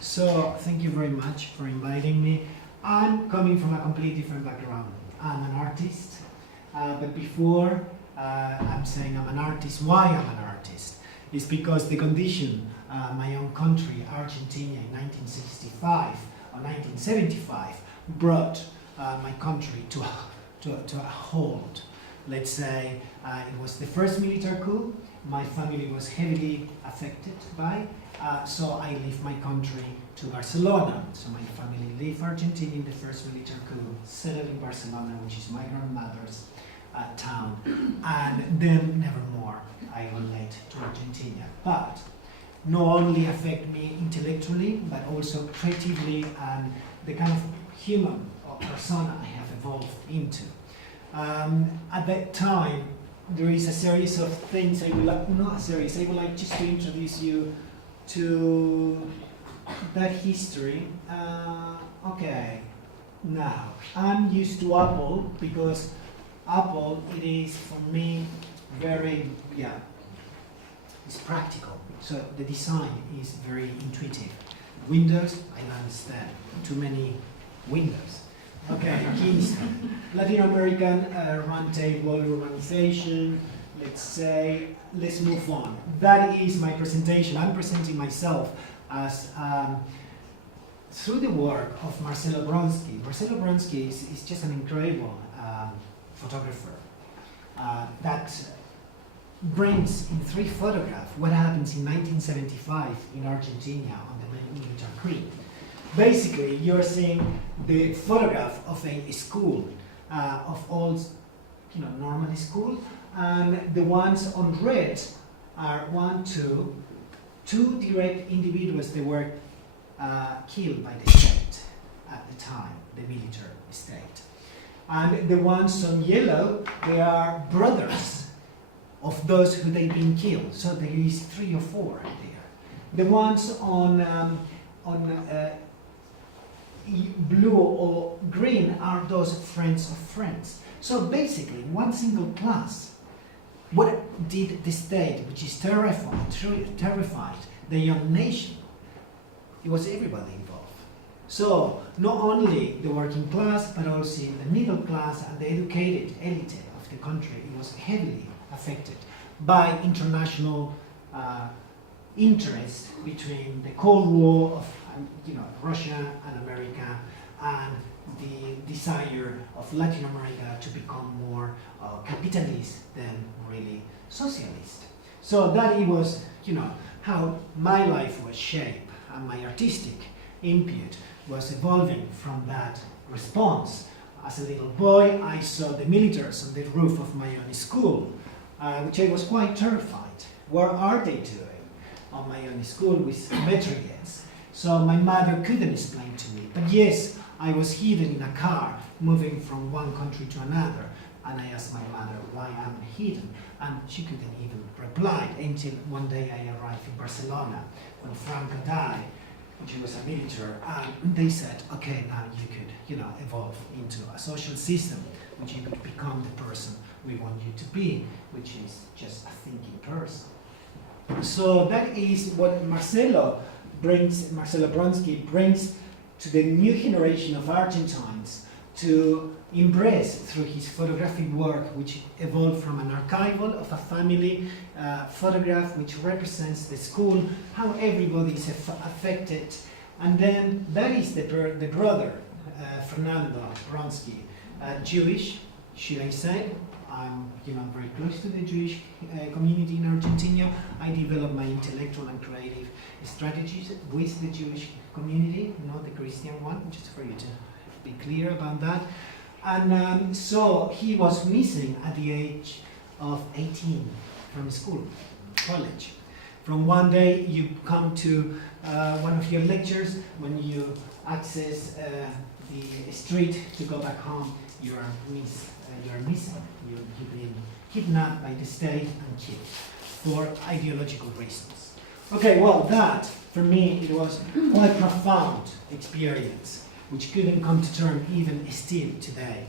So thank you very much for inviting me. I'm coming from a completely different background. I'm an artist, but before I'm saying I'm an artist, why I'm an artist is because the condition my own country, Argentina, in 1965 or 1975 brought my country to a halt. Let's say it was the first military coup. My family was heavily affected by, so I left my country to Barcelona. So my family left Argentina in the first military coup, settled in Barcelona, which is my grandmother's town, and then nevermore I relate to Argentina. But not only affect me intellectually, but also creatively and the kind of human or persona I have evolved into. At that time, there is a series of things I would like, not a series, I would like just to introduce you to that history. Okay, now, I'm used to Apple because Apple, it is for me very, it's practical. So the design is very intuitive. Windows, I understand. Too many windows. Okay, Kingston. Latin American Roundtable, Urbanization, let's move on. That is my presentation. I'm presenting myself as, through the work of Marcelo Bronsky. Marcelo Bronsky is just an incredible photographer that brings in 3 photographs what happens in 1975 in Argentina on the military coup. Basically, you're seeing the photograph of a school, of old, normal school, and the ones on red are two direct individuals that were killed by the state at the time, the military state. And the ones on yellow, they are brothers of those who they've been killed. So there is 3 or 4 there. The ones on blue or green are those friends of friends. So basically, one single class. What did the state, which is terrified the young nation? It was everybody involved. So not only the working class, but also the middle class and the educated elite of the country. It was heavily affected by international interest between the Cold War of Russia and America and the desire of Latin America to become more capitalist than really socialist. So that it was, how my life was shaped and my artistic input was evolving from that response. As a little boy, I saw the militaries on the roof of my own school, which I was quite terrified. What are they doing on my own school with metrolets? So my mother couldn't explain to me. But yes, I was hidden in a car, moving from one country to another. And I asked my mother why I'm hidden. And she couldn't even reply until one day I arrived in Barcelona when Franco died, which was a military. And they said, okay, now you could, evolve into a social system, which you could become the person we want you to be, which is just a thinking person. So that is what Marcelo Bronsky brings to the new generation of Argentines to embrace through his photographic work, which evolved from an archival of a family photograph which represents the school, how everybody is affected. And then that is the brother, Fernando Bronsky, Jewish, should I say. I'm very close to the Jewish community in Argentina. I develop my intellectual and creative strategies with the Jewish community, not the Christian one, just for you to be clear about that. And so he was missing at the age of 18 from school, college. From one day you come to one of your lectures, when you access the street to go back home, you are missing. You've been kidnapped by the state and killed for ideological reasons. Okay, well, that for me it was quite a profound experience, which couldn't come to term even still today.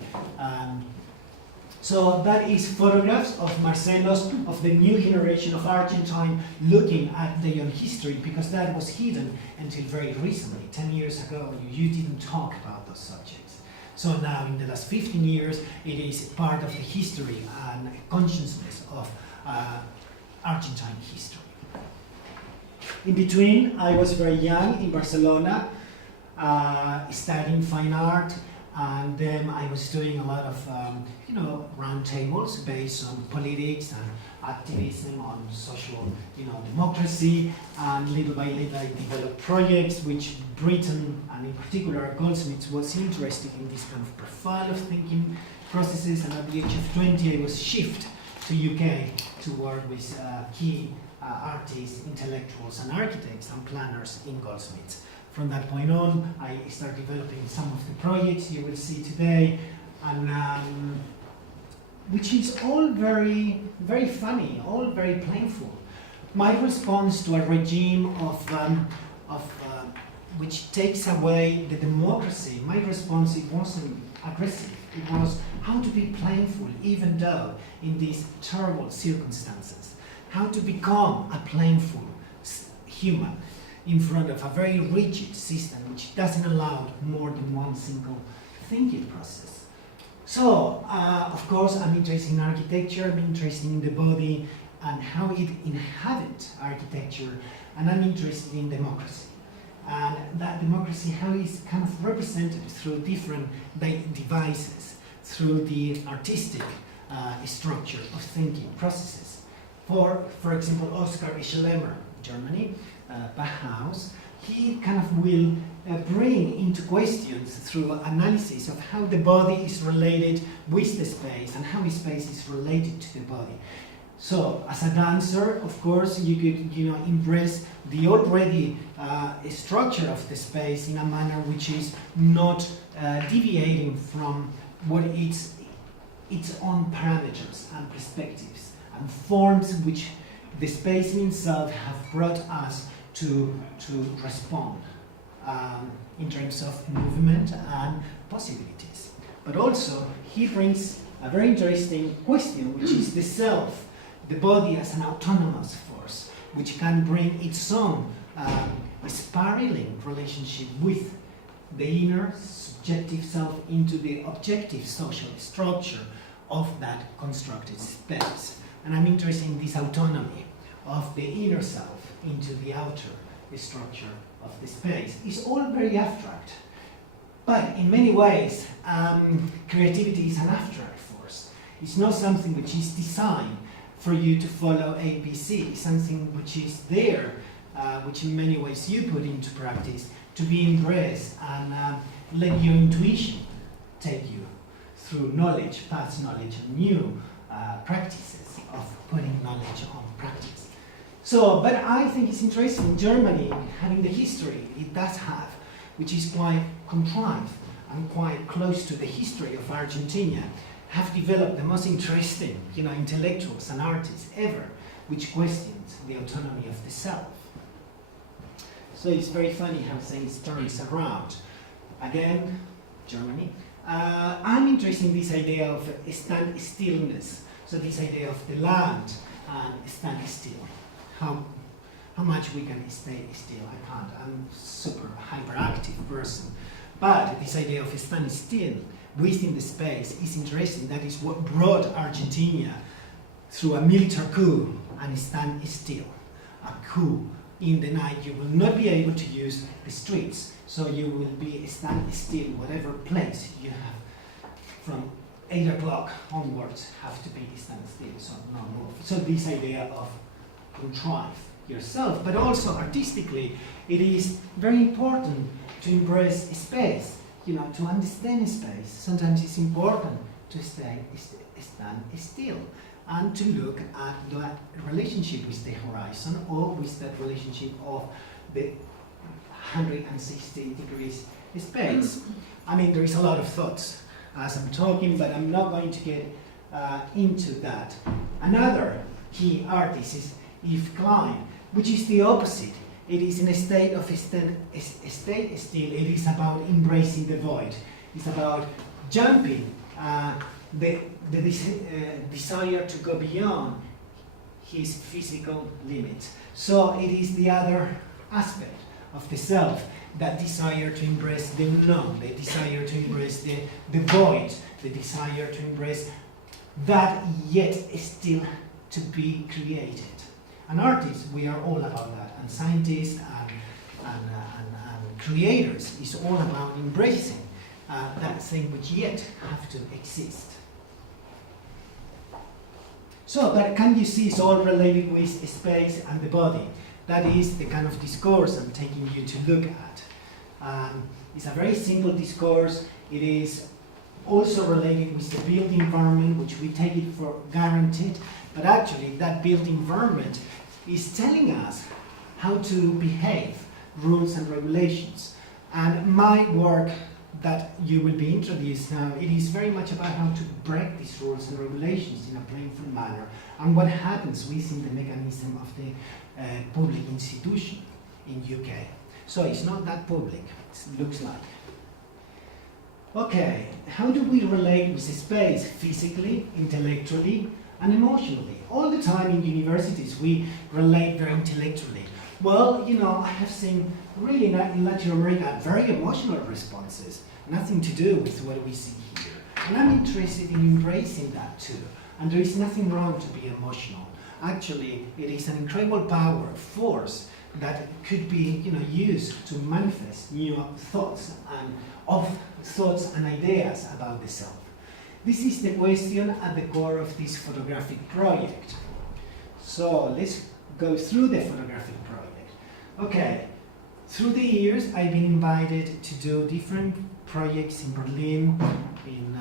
So that is photographs of Marcelos, of the new generation of Argentine looking at their own history, because that was hidden until very recently. 10 years ago, you didn't talk about those subjects. So now, in the last 15 years, it is part of the history and consciousness of Argentine history. In between, I was very young in Barcelona, studying fine art, and then I was doing a lot of, roundtables based on politics and activism, on social, democracy, and little by little I developed projects which Britain, and in particular Goldsmiths, was interested in this kind of profile of thinking processes, and at the age of 20 I was shifted to UK to work with key artists, intellectuals, and architects and planners in Goldsmiths. From that point on, I started developing some of the projects you will see today, and which is all very, very funny, all very painful. My response to a regime which takes away the democracy, my response, it wasn't aggressive. It was how to be playful, even though in these terrible circumstances. How to become a playful human in front of a very rigid system which doesn't allow more than one single thinking process. So, of course, I'm interested in architecture, I'm interested in the body and how it inhabits architecture, and I'm interested in democracy. And that democracy, how it's kind of represented through different devices, through the artistic structure of thinking processes. For example, Oskar Schlemmer, Germany, Bauhaus, he kind of will bring into questions through analysis of how the body is related with the space and how the space is related to the body. So, as a dancer, of course, you could, embrace the already structure of the space in a manner which is not deviating from what its own parameters and perspectives and forms which the space in itself have brought us to respond in terms of movement and possibilities. But also, he brings a very interesting question, which is the self, the body as an autonomous force, which can bring its own spiraling relationship with the inner subjective self into the objective social structure of that constructed space. And I'm interested in this autonomy of the inner self into the outer structure of the space. It's all very abstract, but in many ways, creativity is an abstract force. It's not something which is designed for you to follow ABC. It's something which is there, which in many ways you put into practice to be embraced and let your intuition take you through knowledge, past knowledge, and new practices of putting knowledge on practice. So, but I think it's interesting in Germany, having the history it does have, which is quite contrived and quite close to the history of Argentina, have developed the most interesting, intellectuals and artists ever, which questions the autonomy of the self. So it's very funny how things turns around. Again, Germany. I'm interested in this idea of stand stillness. So this idea of the land and stand still. How much we can stay still, I can't. I'm a super hyperactive person. But this idea of stand still within the space is interesting. That is what brought Argentina through a military coup and stand still. A coup in the night, you will not be able to use the streets. So you will be stand still, whatever place you have. From 8 o'clock onwards have to be stand still, so no move. So this idea of contrive yourself, but also artistically, it is very important to embrace space, to understand space. Sometimes it's important to stand still and to look at the relationship with the horizon or with that relationship of the 160 degrees space. I mean, there is a lot of thoughts as I'm talking, but I'm not going to get into that. Another key artist is Yves Klein, which is the opposite. It is in a state of still. It is about embracing the void. It's about jumping desire to go beyond his physical limits. So it is the other aspect of the self, that desire to embrace the unknown, the desire to embrace the void, the desire to embrace that yet is still to be created. And artists, we are all about that, and scientists and creators is all about embracing that thing which yet have to exist. So, but can you see it's all related with space and the body? That is the kind of discourse I'm taking you to look at. It's a very simple discourse. It is also related with the built environment, which we take it for granted, but actually that built environment is telling us how to behave, rules and regulations. And my work that you will be introduced now, it is very much about how to break these rules and regulations in a playful manner, and what happens within the mechanism of the public institution in UK. So it's not that public, it looks like. Okay, how do we relate with space physically, intellectually, and emotionally? All the time in universities we relate very intellectually. Well, you know, I have seen really in Latin America very emotional responses, nothing to do with what we see here. And I'm interested in embracing that too. And there is nothing wrong to be emotional. Actually, it is an incredible power, force, that could be, you know, used to manifest new thoughts and ideas about the self. This is the question at the core of this photographic project. So let's go through the photographic project. Okay, through the years I've been invited to do different projects in Berlin, in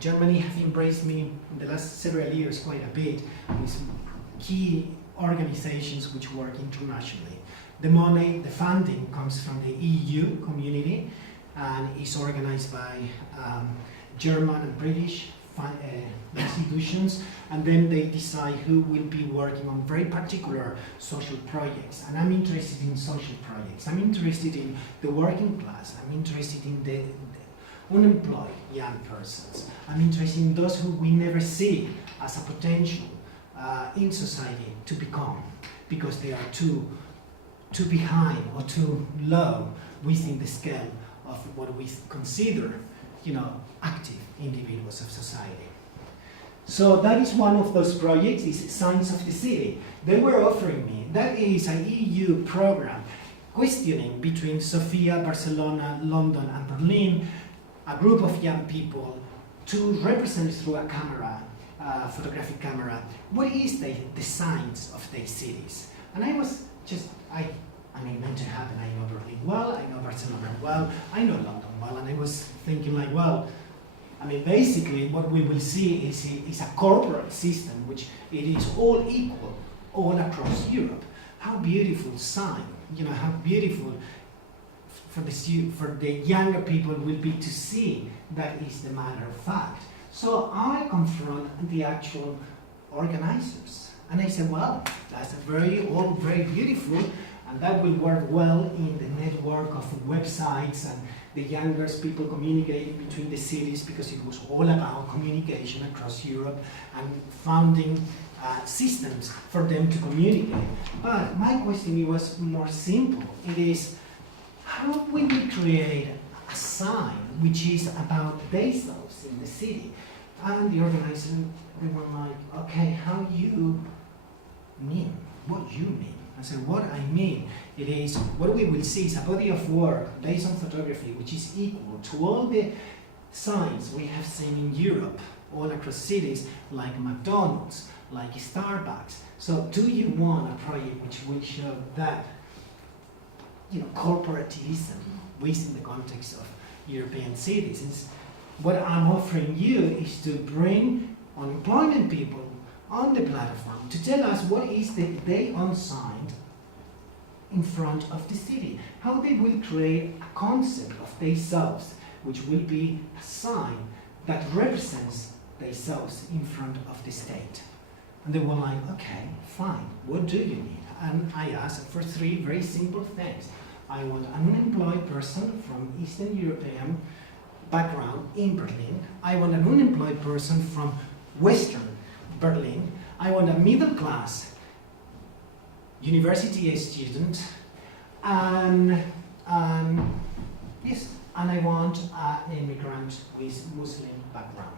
Germany have embraced me in the last several years quite a bit with key organizations which work internationally. The money, the funding comes from the EU community and is organized by German and British institutions, and then they decide who will be working on very particular social projects. And I'm interested in social projects. I'm interested in the working class. I'm interested in the unemployed young persons. I'm interested in those who we never see as a potential in society to become, because they are too behind or too low within the scale of what we consider, you know, active individuals of society. So that is one of those projects, is Signs of the City. They were offering me, that is an EU program questioning between Sofia, Barcelona, London and Berlin, a group of young people to represent through a camera, photographic camera, what is the signs of their cities. And I was just, I mean, meant to happen, I know Berlin well, I know Barcelona well, I know London well, and I was thinking like, well, I mean, basically what we will see is a corporate system which it is all equal all across Europe. How beautiful sign, you know, how beautiful for the younger people will be to see that is the matter of fact. So I confront the actual organizers, and I said, well, that's all very beautiful, and that will work well in the network of websites and the younger people communicating between the cities, because it was all about communication across Europe and founding systems for them to communicate. But my question was more simple. It is, how will we create a sign which is about themselves in the city? And the organizers, they were like, okay, how you mean? What you mean? I said, what I mean, it is, what we will see is a body of work based on photography which is equal to all the signs we have seen in Europe, all across cities, like McDonald's, like Starbucks. So do you want a project which will show that, you know, corporatism within the context of European cities? What I'm offering you is to bring unemployment people on the platform to tell us what is the they unsigned in front of the city, how they will create a concept of themselves which will be a sign that represents themselves in front of the state. And they were like, okay, fine, what do you need? And I asked for three very simple things. I want an unemployed person from Eastern European background in Berlin. I want an unemployed person from Western Berlin. I want a middle class university student, and yes, and I want an immigrant with Muslim background.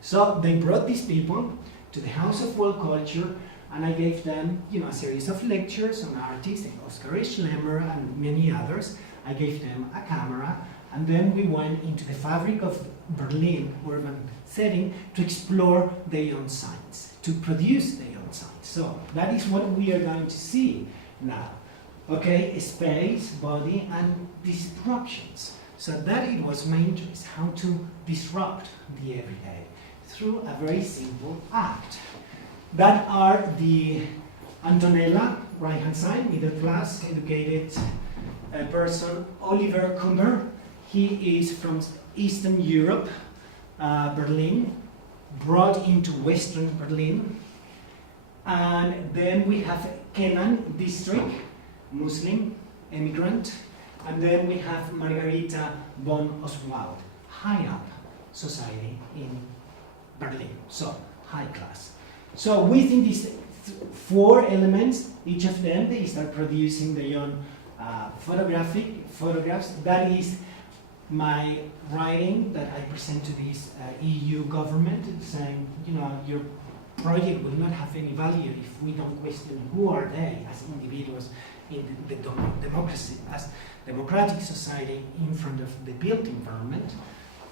So they brought these people to the House of World Culture, and I gave them, a series of lectures on artists, like Oscar Schlemmer and many others. I gave them a camera, and then we went into the fabric of Berlin urban setting to explore their own science, to produce their own science. So that is what we are going to see now. Okay, space, body, and disruptions. So that it was my interest, how to disrupt the everyday through a very simple act. That are the Antonella, right-hand side, middle class, educated person, Oliver Kummer. He is from Eastern Europe, Berlin, brought into Western Berlin. And then we have Kenan district, Muslim immigrant. And then we have Margarita von Oswald, high up society in Berlin, so high class. So within these four elements, each of them, they start producing their own photographs. That is my writing that I present to this EU government, saying, your project will not have any value if we don't question who are they as individuals in the democracy, as democratic society in front of the built environment,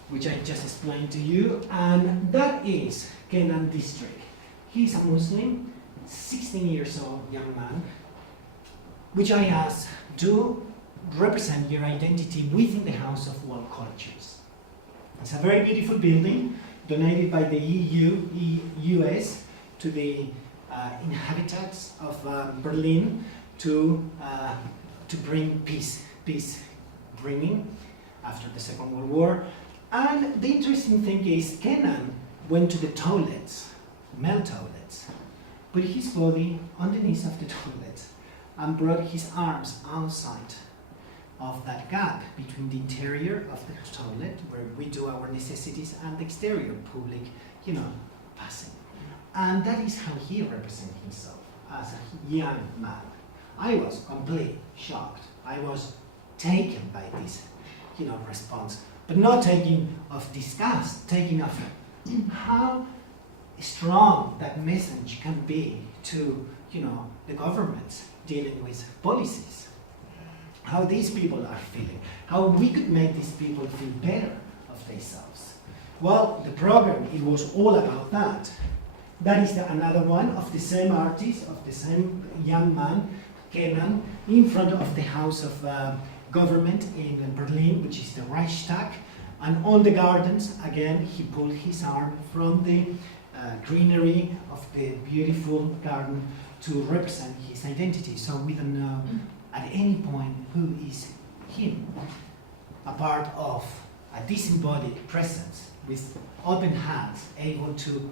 which I just explained to you. And that is Kenan district. He's a Muslim, 16 years old young man, which I asked to represent your identity within the House of World Cultures. It's a very beautiful building donated by the US to the inhabitants of Berlin to bring peace bringing after the Second World War. And the interesting thing is Kenan went to the toilets, male toilets, put his body underneath of the toilet and brought his arms outside of that gap between the interior of the toilet, where we do our necessities, and the exterior public, passing. And that is how he represents himself as a young man. I was completely shocked. I was taken by this, response, but not taken of disgust, taken of how strong that message can be to, the governments dealing with policies. How these people are feeling, how we could make these people feel better of themselves. Well, the program, it was all about that. That is another one of the same artist, of the same young man, Kenan, in front of the House of Government in Berlin, which is the Reichstag. And on the gardens, again, he pulled his arm from the greenery of the beautiful garden to represent his identity. So we don't know at any point who is him, a part of a disembodied presence with open hands, able to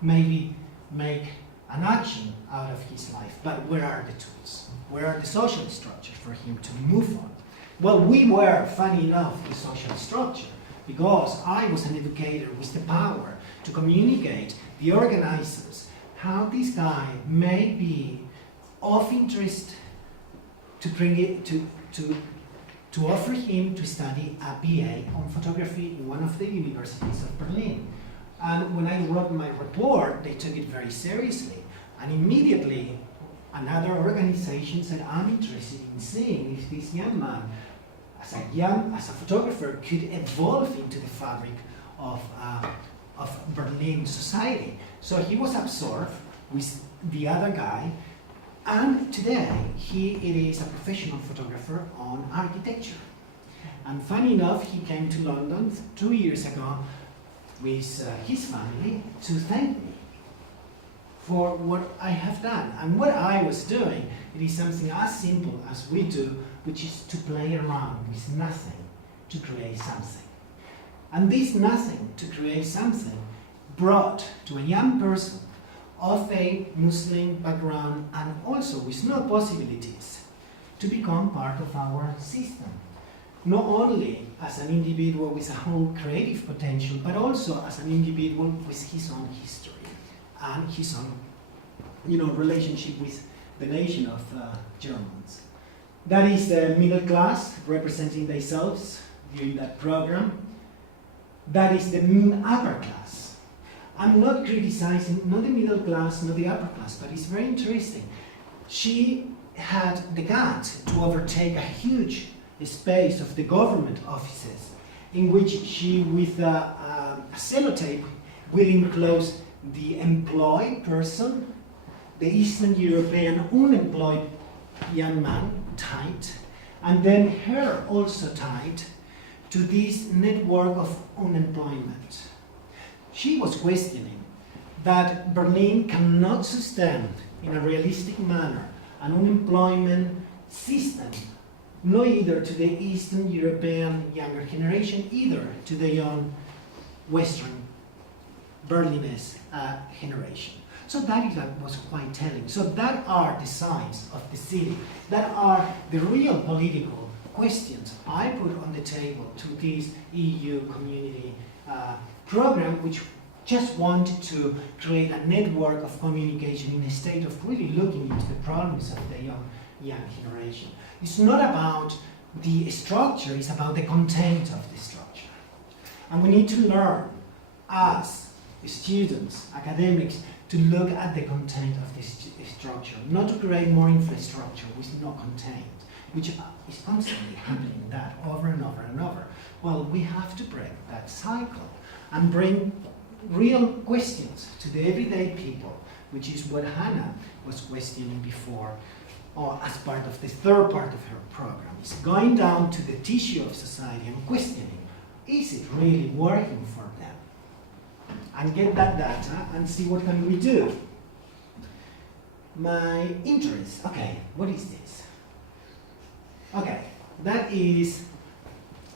maybe make an action out of his life. But where are the tools? Where are the social structures for him to move on? Well, we were, funny enough, the social structure, because I was an educator with the power to communicate the organizers how this guy may be of interest to bring it to offer him to study a BA on photography in one of the universities of Berlin. And when I wrote my report, they took it very seriously. And immediately, another organization said, I'm interested in seeing if this young man, as a photographer, could evolve into the fabric of Berlin society. So he was absorbed with the other guy, and today it is a professional photographer on architecture. And funny enough, he came to London 2 years ago with his family to thank me for what I have done. And what I was doing, it is something as simple as we do, which is to play around with nothing to create something. And this nothing to create something brought to a young person of a Muslim background and also with no possibilities to become part of our system. not only as an individual with a whole creative potential, but also as an individual with his own history and his own, relationship with the nation of Germans. That is the middle class representing themselves during that program. That is the upper class. I'm not criticizing, not the middle class, not the upper class, but it's very interesting. She had the guts to overtake a huge space of the government offices in which she, with a sellotape, will enclose the employed person, the Eastern European unemployed young man tied, and then her also tied to this network of unemployment. She was questioning that Berlin cannot sustain in a realistic manner an unemployment system, not either to the Eastern European younger generation, either to the young Western Berlinese generation. So that was quite telling. So that are the signs of the city. That are the real political questions I put on the table to this EU community program, which just want to create a network of communication in a state of really looking into the problems of the young generation. It's not about the structure, it's about the content of the structure. And we need to learn, as students, academics, to look at the content of this structure, not to create more infrastructure with no content, which is constantly happening that over and over and over. Well, we have to break that cycle and bring real questions to the everyday people, which is what Hannah was questioning before, or as part of the third part of her program, is going down to the tissue of society and questioning, is it really working for them? And get that data and see what can we do. My interest, okay, what is this? Okay, that is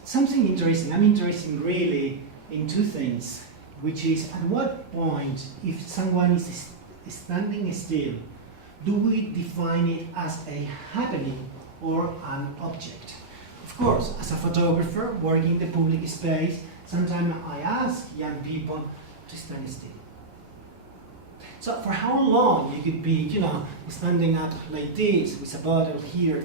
something interesting. I'm interested really in two things, which is at what point, if someone is standing still, do we define it as a happening or an object? Of course, as a photographer working in the public space, sometimes I ask young people to stand still. So for how long you could be, standing up like this with a bottle here,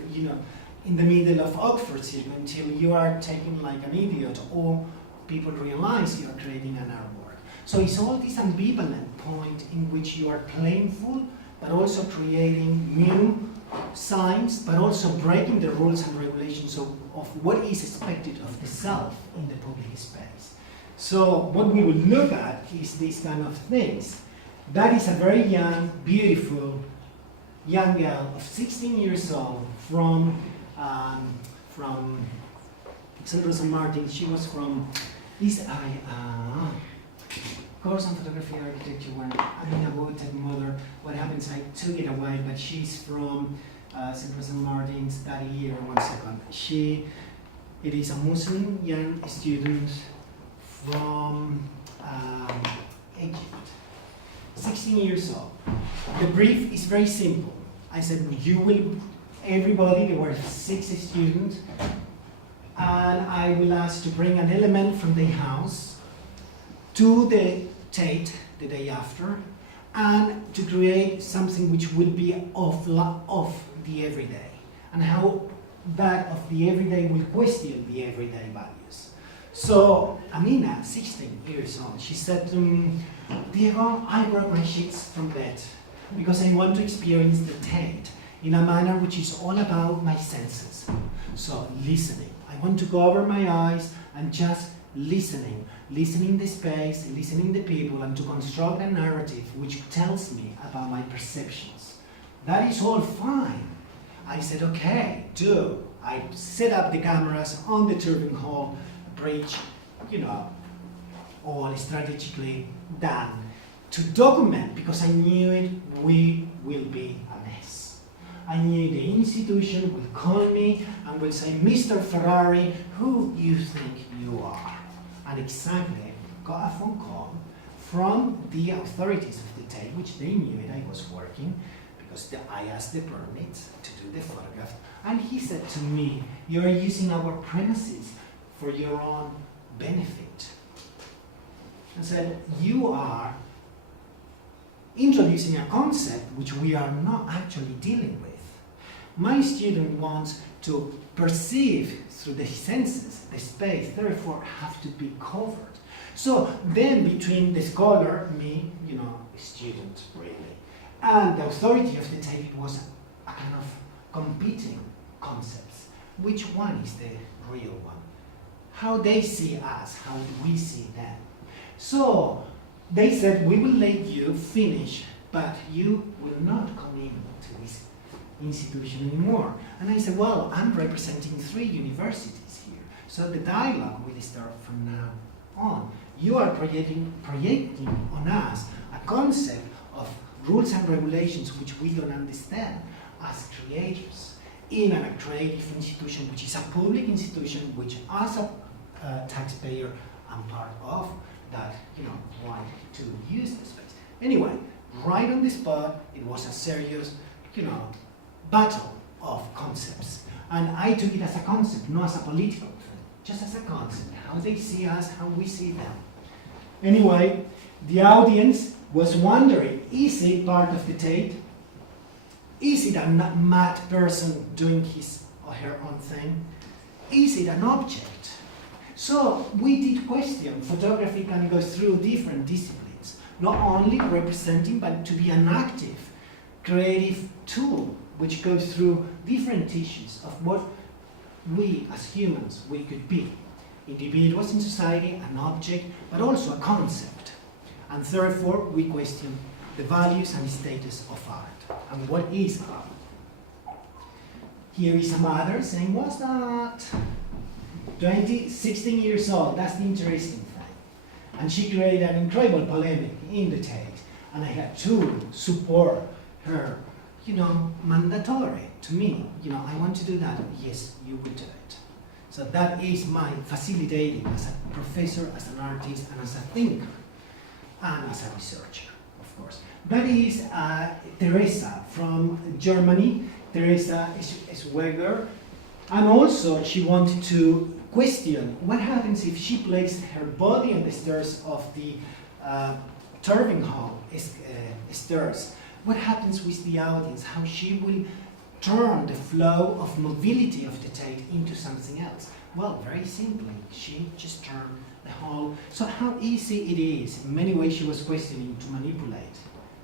in the middle of Oxford City until you are taken like an idiot or people realize you are creating an artwork. So it's all this ambivalent point in which you are playful, but also creating new signs, but also breaking the rules and regulations of what is expected of the self in the public space. So what we will look at is these kind of things. That is a very young, beautiful young girl of 16 years old from St. Rosa Martin. She was from this course on photography and architecture when Aminah said mother. What happens, I took it away, but she's from St. Rosa Martin's that year. 1 second. It is a Muslim young student from Egypt, 16 years old. The brief is very simple. I said, everybody, there were 6 students, and I will ask to bring an element from their house to the Tate the day after, and to create something which will be of the everyday, and how that of the everyday will question the everyday values. So Amina, 16 years old, she said to me, Diego, I brought my sheets from bed because I want to experience the Tate in a manner which is all about my senses. So listening. I want to cover my eyes and just listening the space, listening the people, and to construct a narrative which tells me about my perceptions. That is all fine. I said, okay, do. I set up the cameras on the turbine hall bridge, all strategically done to document, because I knew we will be a mess. I knew the institution will call me and will say, Mr. Ferrari, who do you think you are? And exactly got a phone call from the authorities of the Tate, which they knew it, I was working, because I asked the permits to do the photograph, and he said to me, "You're using our premises for your own benefit." I said, "You are introducing a concept which we are not actually dealing with. My student wants to perceive through the senses the space, therefore have to be covered." So then between the scholar, me, student really, and the authority of the tape, it was a kind of competing concepts. Which one is the real one? How they see us, how we see them. So they said, "We will let you finish, but you will not come in to this institution anymore." And I said, "Well, I'm representing 3 universities here, so the dialogue will start from now on. You are projecting on us a concept of rules and regulations which we don't understand as creators in a creative institution, which is a public institution, which as a taxpayer I'm part of, that want to use the space." Anyway, right on the spot, it was a serious, battle of concepts. And I took it as a concept, not as a political thing, just as a concept, how they see us, how we see them. Anyway, the audience was wondering, is it part of the tape? Is it a mad person doing his or her own thing? Is it an object? So we did question, photography can go through different disciplines, not only representing, but to be an active, creative tool, which goes through different tissues of what we as humans, we could be. Individuals in society, an object, but also a concept. And therefore, we question the values and status of art. And what is art? Here is a mother saying, "What's that?" 16 years old, that's the interesting thing. And she created an incredible polemic in the text. And I had to support her, mandatory to me. I want to do that. Yes, you will do it. So that is my facilitating as a professor, as an artist, and as a thinker, and as a researcher, of course. That is Teresa from Germany, Teresa Schweger. And also she wanted to question what happens if she placed her body on the stairs of the Turbine Hall stairs. What happens with the audience? How she will turn the flow of mobility of the tape into something else? Well, very simply, she just turned the whole. So how easy it is, in many ways she was questioning, to manipulate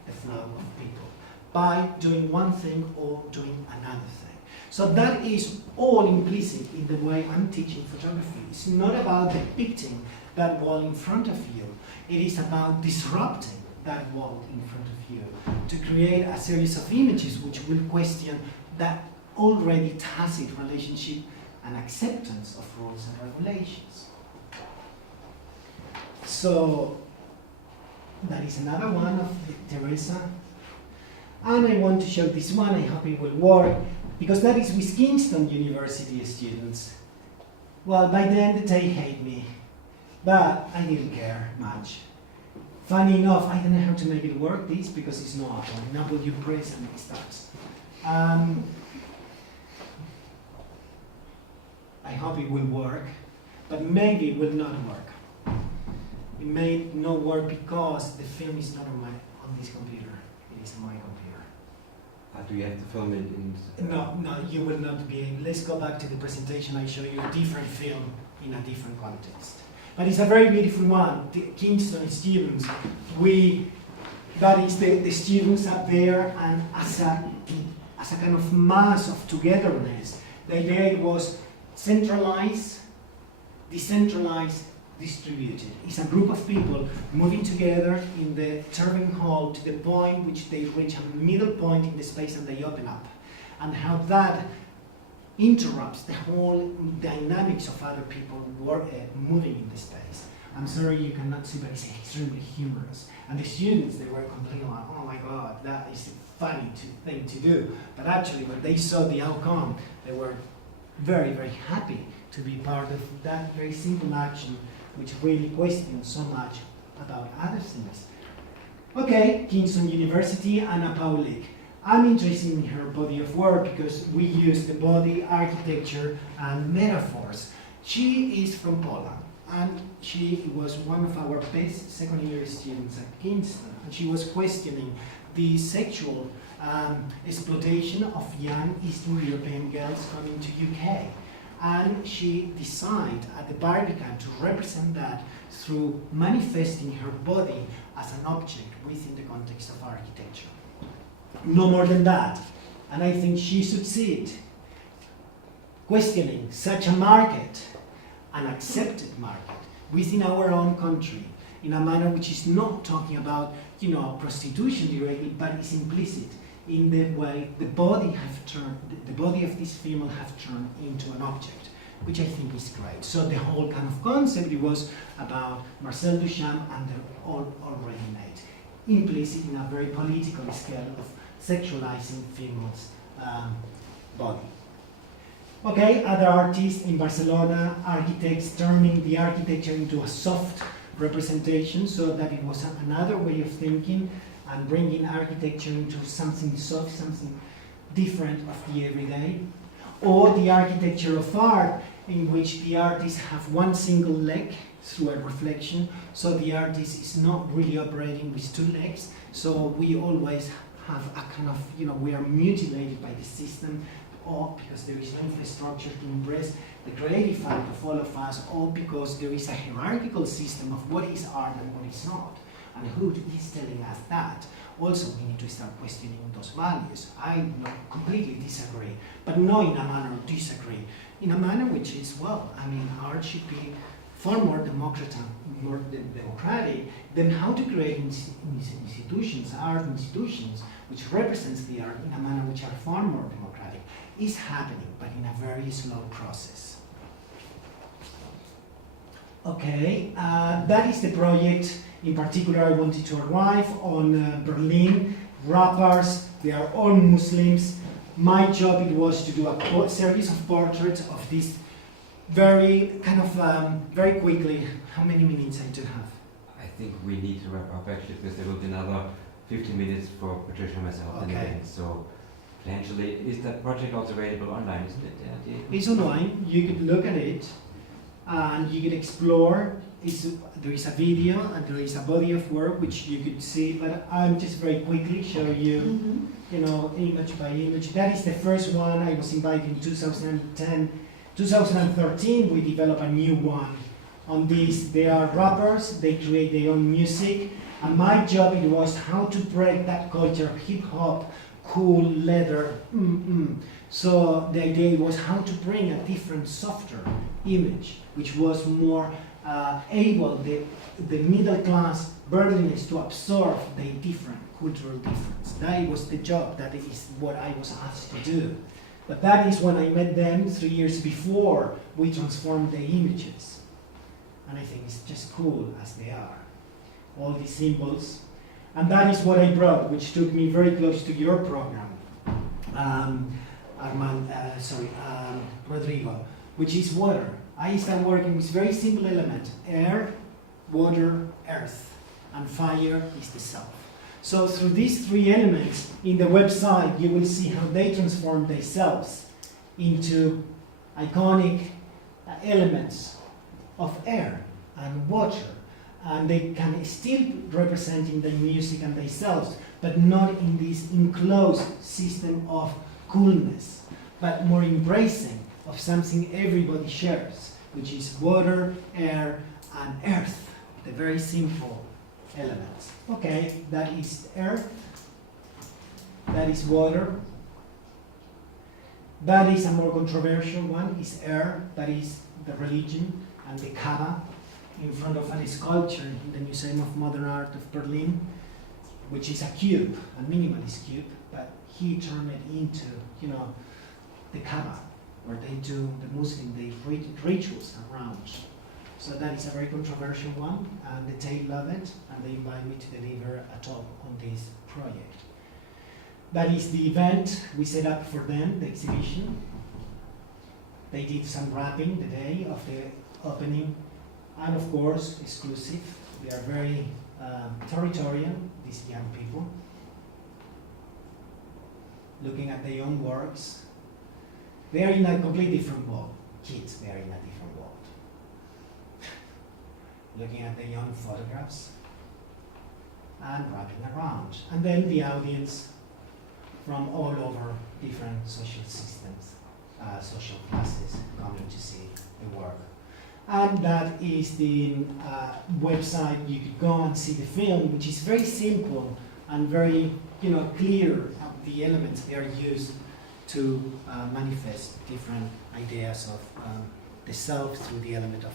the flow of people by doing one thing or doing another thing. So that is all implicit in the way I'm teaching photography. It's not about depicting that wall in front of you. It is about disrupting that wall in front of you to create a series of images which will question that already tacit relationship and acceptance of rules and regulations. So that is another one of Teresa. And I want to show this one, I hope it will work, because that is with Kingston University students. Well, by then they hate me, but I didn't care much. Funny enough, I don't know how to make it work, this, because it's not Apple. In Apple you press and it starts. I hope it will work, but maybe it will not work. It may not work because the film is not on this computer. It is on my computer. Do you have to film it in? No, you will not be able. Let's go back to the presentation. I show you a different film in a different context. But it's a very beautiful one. The Kingston students, that is the students up there, and as a kind of mass of togetherness, the idea was centralized, decentralized, distributed. It's a group of people moving together in the Turbine Hall to the point which they reach a middle point in the space and they open up. And how that interrupts the whole dynamics of other people moving in the space. I'm sorry you cannot see, but it's extremely humorous. And the students, they were completely like, "Oh my God, that is a funny thing to do." But actually, when they saw the outcome, they were very, very happy to be part of that very simple action, which really questions so much about other things. Okay, Kingston University, Anna Paulik. I'm interested in her body of work because we use the body, architecture, and metaphors. She is from Poland, and she was one of our best second year students at Kingston, and she was questioning the sexual exploitation of young Eastern European girls coming to UK. And she decided at the Barbican to represent that through manifesting her body as an object within the context of architecture. No more than that. And I think she succeeded questioning such a market, an accepted market, within our own country, in a manner which is not talking about, prostitution directly, but is implicit in the way the body of this female have turned into an object, which I think is great. So the whole kind of concept, it was about Marcel Duchamp and the all already made, implicit in a very political scale of sexualizing females' body. Okay, other artists in Barcelona, architects turning the architecture into a soft representation, so that it was another way of thinking and bringing architecture into something soft, something different of the everyday. Or the architecture of art, in which the artists have one single leg through a reflection, so the artist is not really operating with two legs, so we always have a kind of, we are mutilated by the system, or because there is no infrastructure to embrace the creative art of all of us, or because there is a hierarchical system of what is art and what is not, and who is telling us that. Also, we need to start questioning those values. I completely disagree, but not in a manner of disagree, in a manner which is, art should be far more democratic than how to create institutions, art institutions, which represents the art in a manner which are far more democratic, is happening, but in a very slow process. Okay, that is the project. In particular, I wanted to arrive on Berlin. Rappers, they are all Muslims. My job, it was to do a series of portraits of this very very quickly. How many minutes I do have? I think we need to wrap up actually, because there will be another 15 minutes for Patricia and myself. Okay. Anyway, so potentially, is that project also available online, isn't it? It's online. You could look at it and you could explore. There is a video and there is a body of work which you could see, but I'm just very quickly show you, image by image. That is the first one. I was invited in 2010. 2013, we developed a new one on this. They are rappers, they create their own music, and my job, it was how to break that culture of hip-hop, cool, leather, So the idea was how to bring a different, softer image, which was more able, the middle class Berliners to absorb the different cultural difference. That was the job, that is what I was asked to do. But that is when I met them 3 years before we transformed the images. And I think it's just cool as they are. All these symbols. And that is what I brought, which took me very close to your program, Rodrigo, which is water. I started working with very simple element: air, water, earth, and fire is the self. So through these three elements in the website, you will see how they transform themselves into iconic elements of air and water. And they can still represent in their music and themselves, but not in this enclosed system of coolness, but more embracing of something everybody shares, which is water, air, and earth, the very simple elements. Okay, that is earth, that is water, that is a more controversial one, is air, that is the religion and the Kaaba, in front of a sculpture in the Museum of Modern Art of Berlin, which is a cube, a minimalist cube, but he turned it into, the Kaaba, where they do, the Muslim, they rituals around. So that is a very controversial one, and the Tate love it, and they invite me to deliver a talk on this project. That is the event we set up for them, the exhibition. They did some wrapping the day of the opening, and of course, exclusive. They are very territorial, these young people. looking at their own works. They are in a completely different world. Kids, they are in a different world. Looking at their own photographs and wrapping around. And then the audience from all over different social systems, social classes coming to see the work. And that is the website. You could go and see the film, which is very simple and very clear of the elements they are used to manifest different ideas of the self through the element of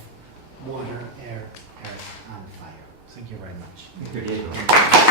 water, air, earth, and fire. Thank you very much. Thank you, Diego.